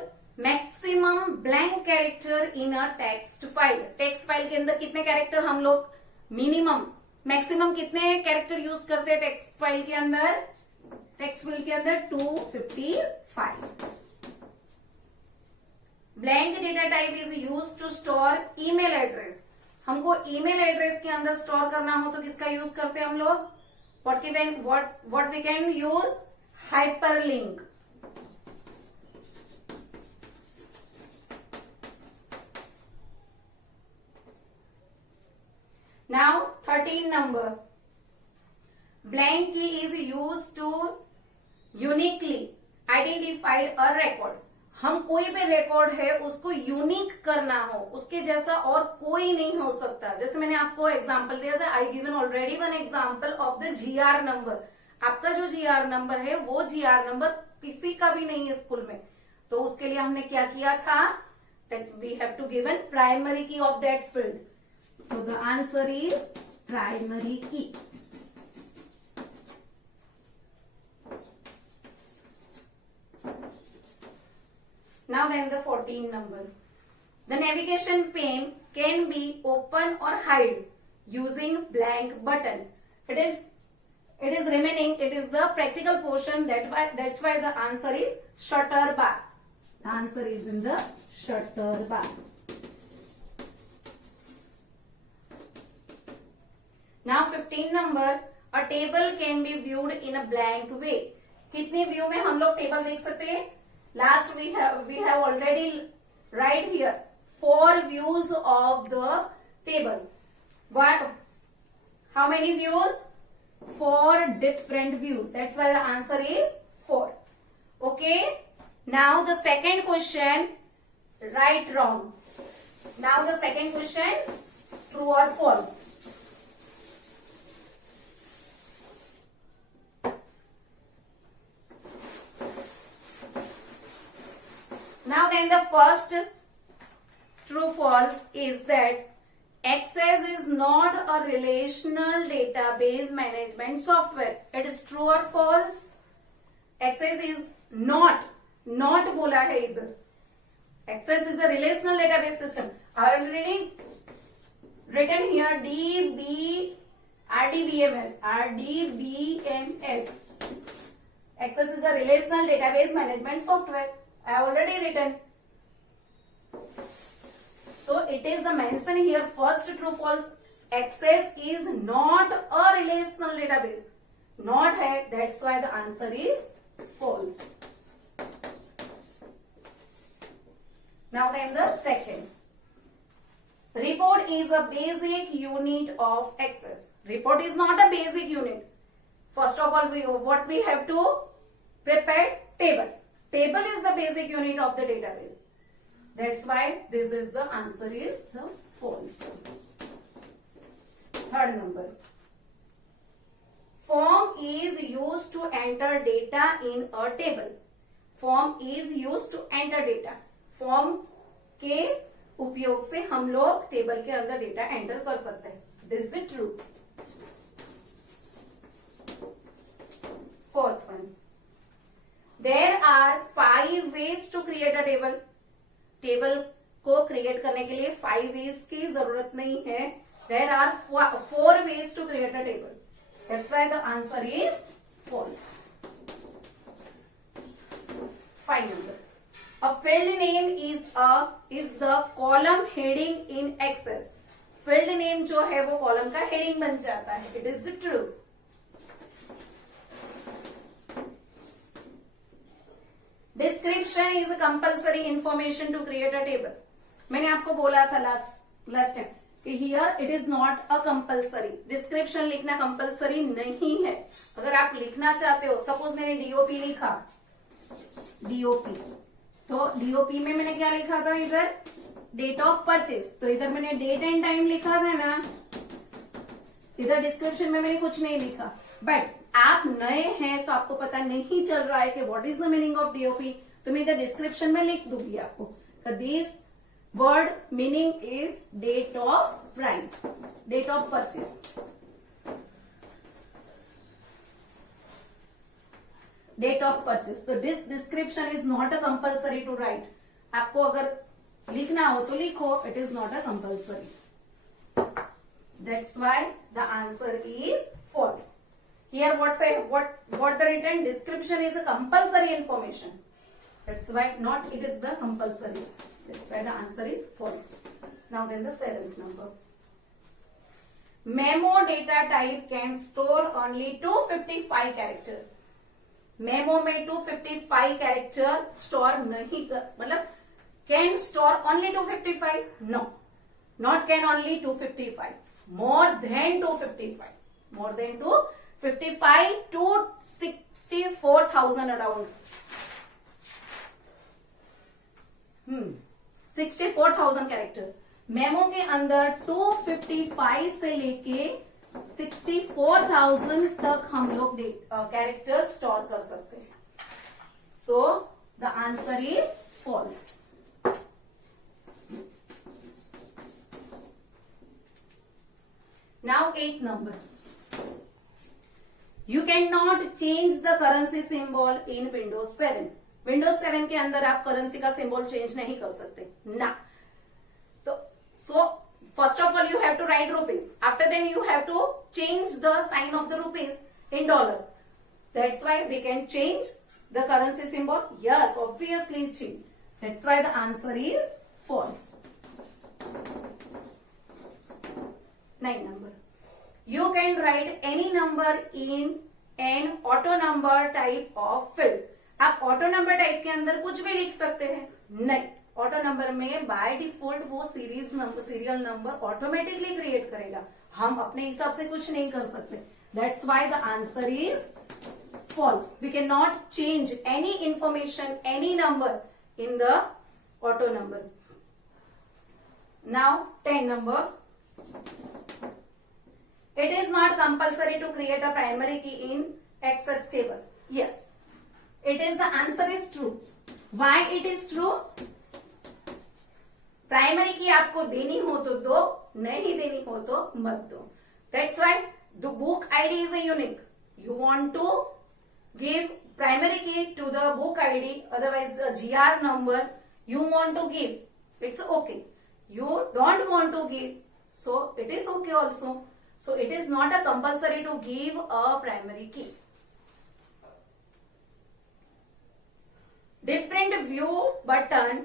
maximum blank character in a text file. Text file के अंदर कितने कैरेक्टर हम लोग मिनिमम मैक्सिमम कितने कैरेक्टर यूज करते हैं टेक्स्ट फाइल के अंदर? टेक्स्ट फाइल के अंदर 255। Blank data type is use to store email address. हमको ईमेल एड्रेस के अंदर स्टोर करना हो तो किसका यूज करते हैं हम लोग? what we can use? Hyperlink. Now 13 number. Blank key is used to uniquely identify a record. हम कोई भी रिकॉर्ड है उसको यूनिक करना हो, उसके जैसा और कोई नहीं हो सकता। जैसे मैंने आपको एग्जांपल दिया था, I given already one example of the GR number. आपका जो जीआर नंबर है वो जीआर नंबर किसी का भी नहीं है स्कूल में, तो उसके लिए हमने क्या किया था? That we have to given primary key of that field. So the answer is primary key. Now then the 14 number. The navigation pane can be open or hide using blank button. It is remaining. It is the practical portion. That's why the answer is shutter bar. The answer is in the shutter bar. Now 15 number. A table can be viewed in a blank way. कितने व्यू में हम लोग टेबल देख सकते हैं? Last we have already right here 4 views of the table. How many views? 4 different views. That's why the answer is 4. Okay. Now the second question, right, wrong. Now the second question, true or false. Now then the first true false is that Access is not a relational database management software. It is true or false? Access is not बोला है इधर. Access is a relational database system. Already written here RDBMS. Access is a relational database management software. I have already written. So it is the mention here, first true false. Access is not a relational database. Not है, that's why the answer is false. Now then the second. Report is a basic unit of Access. Report is not a basic unit. First of all, what we have to prepare? Table. Table is the basic unit of the database. That's why this is the answer is the false. Third number. Form is used to enter data in a table. Form is used to enter data. Form के उपयोग से हम लोग टेबल के अंदर data enter कर सकते हैं. This is true. Fourth one. There are 5 ways to create a table. Table को क्रिएट करने के लिए 5 ways की जरूरत नहीं है. There are 4 ways to create a table. That's why the answer is false. 5 number. A field name is the column heading in Access. Field name जो है वो कॉलम का हेडिंग बन जाता है. It is the true. Description is a compulsory information to create a table. मैंने आपको बोला था last time कि here it is not a compulsory. Description लिखना compulsory नहीं है. अगर आप लिखना चाहते हो, सपोज मैंने DOP लिखा, DOP, तो DOP में मैंने क्या लिखा था? इधर डेट ऑफ परचेज, तो इधर मैंने डेट एंड टाइम लिखा था ना. इधर डिस्क्रिप्शन में मैंने कुछ नहीं लिखा. बट आप नए हैं तो आपको पता नहीं चल रहा है कि what is the meaning of DOP, तो मैं इधर डिस्क्रिप्शन में लिख दूंगी आपको. This word meaning is date of price, date of purchase. Date of purchase. So this description is not a compulsory to write. आपको अगर लिखना हो तो लिखो, it is not a compulsory. That's why the answer is false. Here what the written description is a compulsory information. That's why not it is the compulsory. That's why the answer is false. Now then the seventh number. Memo data type can store only 255 character. Memo में 255 character store नहीं कर, मतलब can store only 255? No, not can only 255. More than 255. More than 255 to 64,000 around. 64,000 character. Memo के अंदर 255 से लेके 64,000 तक हम लोग कैरेक्टर स्टोर कर सकते हैं. So the answer is false. Now 8th number. You cannot change the currency symbol in Windows 7. Windows 7 के अंदर आप करेंसी का सिंबल चेंज नहीं कर सकते ना. तो so first of all you have to write rupees. After then you have to change the sign of the rupees in dollar. That's why we can change the currency symbol. Yes, obviously change. That's why the answer is false. 9th number. You can write any number in an auto number type of field. आप auto number type के अंदर कुछ भी लिख सकते हैं? नहीं, auto number में बाय डिफॉल्ट वो सीरियल नंबर ऑटोमेटिकली क्रिएट करेगा. हम अपने हिसाब से कुछ नहीं कर सकते. That's why the answer is false. We can not change any information, any number in the auto number. Now 10 number. It is not compulsory to create a primary key in access table. Yes, it is. The answer is true. Why it is true? Primary की आपको देनी हो तो दो, नहीं देनी हो तो मत दो. That's why the book ID is a unique. You want to give primary key to the book ID, otherwise the GR number you want to give. It's okay. You don't want to give, so it is okay also. So it is not a compulsory to give a primary key. Different view button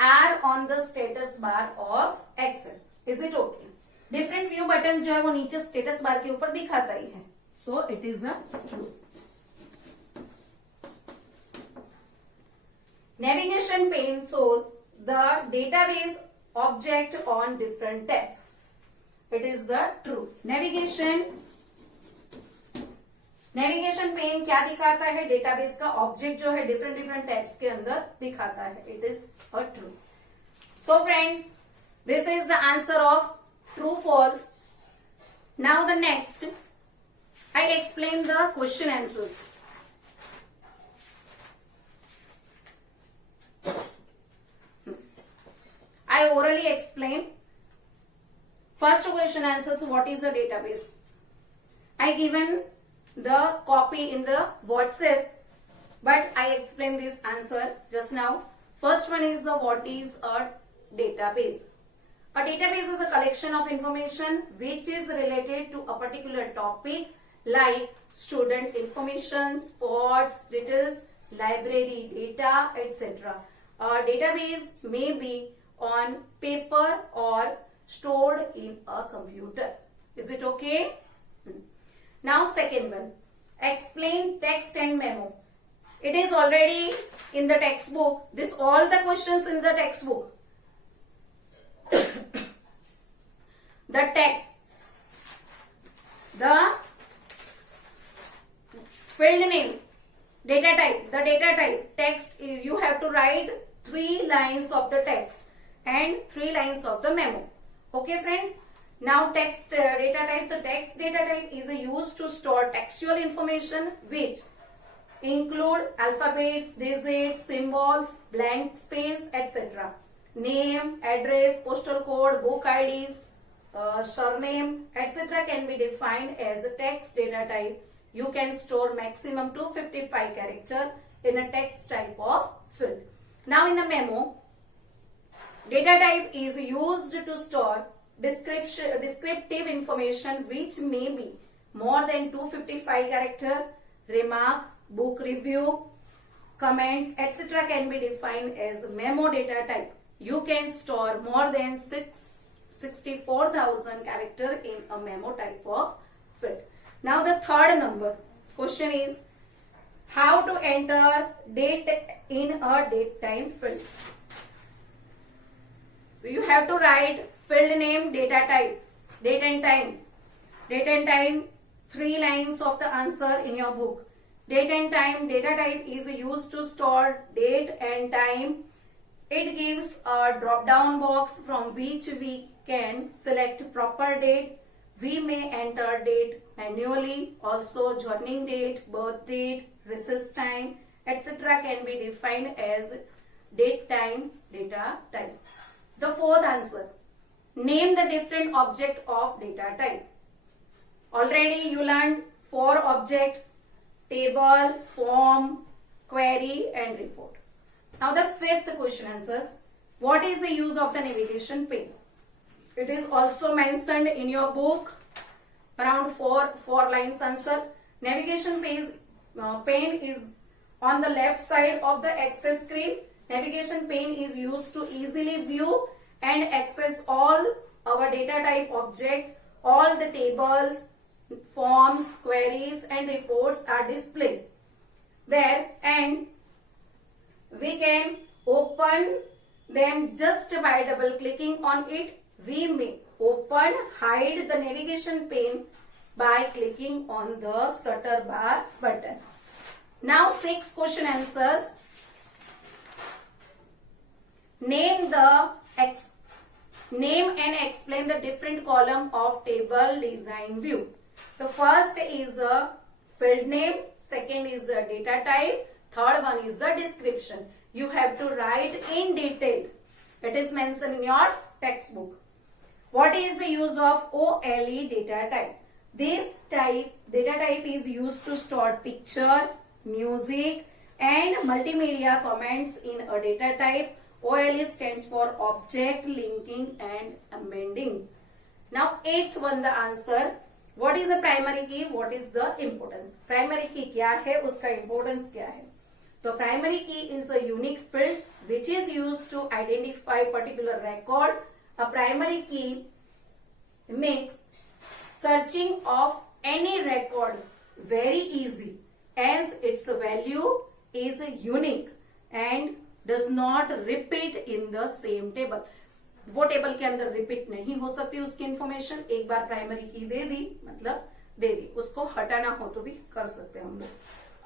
are on the status bar of access. Is it okay? Different view button जो है वो नीचे status bar के ऊपर दिखाता ही है. So it is a true. Navigation pane shows the database object on different tabs. It is the true. Navigation pane क्या दिखाता है? डेटाबेस का ऑब्जेक्ट जो है डिफरेंट टैब्स के अंदर दिखाता है. It is a true. So friends, this is the answer of true false. Now the next I explain the question answers. I orally explained. First question answers, what is a database? I given the copy in the WhatsApp, but I explained this answer just now. First one is the what is a database? A database is a collection of information which is related to a particular topic like student information, sports details, library data, etc. A database may be on paper or stored in a computer. Is it okay? Now second one, explain text and memo. It is already in the textbook. This all the questions in the textbook. The text, the field name, data type, the data type, text, you have to write 3 lines of the text and 3 lines of the memo. Okay friends, now text data type. The text data type is used to store textual information which include alphabets, digits, symbols, blank space, etc. Name, address, postal code, book IDs, surname, etc. can be defined as a text data type. You can store maximum 255 character in a text type of field. Now in the memo, Data type is used to store descriptive information which may be more than 255 character. Remark, book review, comments, etc. can be defined as memo data type. You can store more than 64,000 character in a memo type of field. Now the third number question is how to enter date in a date time field. You have to write field name, data type, date and time. Date and time, 3 lines of the answer in your book. Date and time, data type is used to store date and time. It gives a drop down box from which we can select proper date. We may enter date manually. Also joining date, birth date, recess time, etc. can be defined as date time, data type. The fourth answer, name the different object of data type. Already you learned 4 objects: table, form, query and report. Now the fifth question answers, what is the use of the navigation pane? It is also mentioned in your book, around 4 lines answer. Navigation pane is on the left side of the access screen. Navigation pane is used to easily view and access all our data type object. All the tables, forms, queries and reports are displayed there, and we can open them just by double clicking on it. We may open, hide the navigation pane by clicking on the shutter bar button. Now 6 question answers. Name and explain the different column of table design view. The first is a field name, second is the data type, third one is the description. You have to write in detail. It is mentioned in your textbook. What is the use of OLE data type? This data type is used to store picture, music and multimedia comments in a data type. OLE stands for object linking and amending. Now 8th one the answer. What is the primary key? What is the importance? Primary key क्या है, उसका importance क्या है? तो primary key is a unique field which is used to identify particular record. A primary key makes searching of any record very easy as its value is unique and does not repeat in the same table. वो टेबल के अंदर रिपीट नहीं हो सकती उसकी इंफॉर्मेशन. एक बार प्राइमरी की दे दी मतलब दे दी, उसको हटाना हो तो भी कर सकते हैं हम लोग.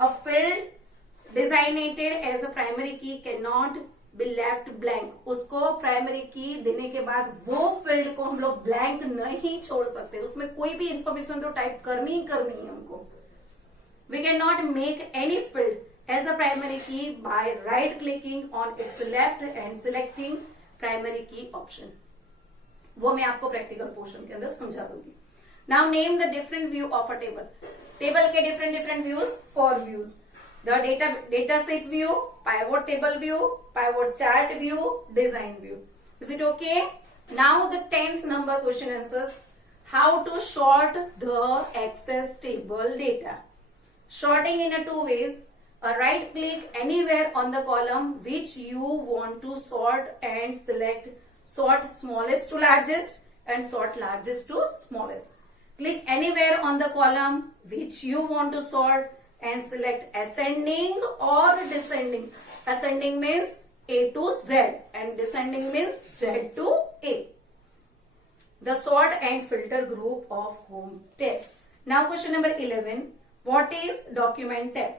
A field designated as a primary key can not be left blank. उसको प्राइमरी की देने के बाद वो फील्ड को हम लोग ब्लैंक नहीं छोड़ सकते. उसमें कोई भी इंफॉर्मेशन तो टाइप करनी ही करनी है हमको. We can not make any field as a primary key by right clicking on its left and selecting primary key option. वो मैं आपको प्रैक्टिकल पोर्शन के अंदर समझा दूंगी. Now name the different view of a table. Table के different views, 4 views. The data set view, pivot table view, pivot chart view, design view. Is it okay? Now the 10th number question answers. How to sort the access table data. Sorting in a 2 ways. Right click anywhere on the column which you want to sort and select sort smallest to largest and sort largest to smallest. Click anywhere on the column which you want to sort and select ascending or descending. Ascending means A to Z and descending means Z to A. The sort and filter group of home tab. Now question number 11. What is document tab?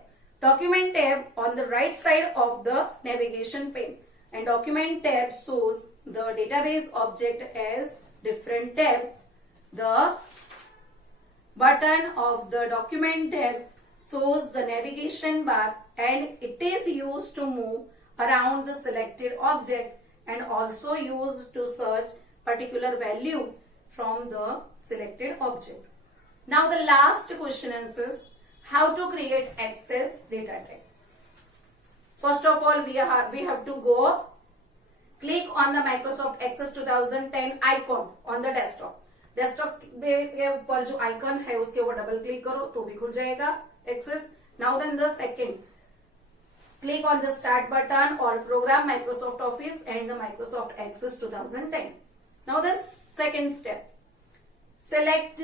Document tab on the right side of the navigation pane, and document tab shows the database object as different tab. The button of the document tab shows the navigation bar and it is used to move around the selected object and also used to search particular value from the selected object. Now the last question answers. How to create access data type. First of all, we have to go click on the Microsoft Access 2010 icon on the desktop. Desktop के ऊपर जो आइकन है उसके ऊपर double click करो तो भी खुल जाएगा access. Now then the second, click on the start button, all program, Microsoft Office and the Microsoft Access 2010. Now the second step, select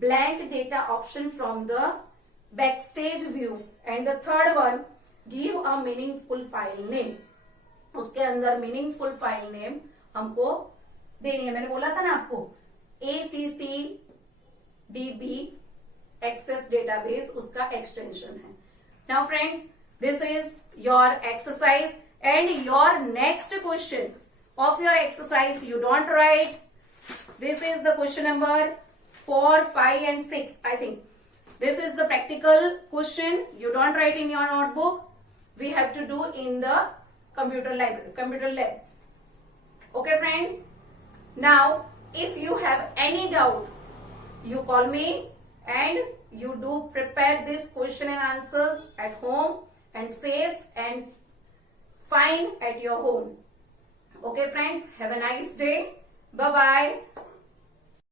blank data option from the backstage view, and the third one, give a meaningful file name. उसके अंदर meaningful file name हमको देनी है. मैंने बोला था ना आपको ACCDB Access Database उसका एक्सटेंशन है. Now friends, this is your exercise, and your next question of your exercise, you don't write. This is the question number 4, 5 and 6. I think this is the practical question. You don't write in your notebook. We have to do in the computer lab. Okay friends, now if you have any doubt, you call me and you do prepare this question and answers at home and save and find at your home. Okay friends, have a nice day. Bye bye.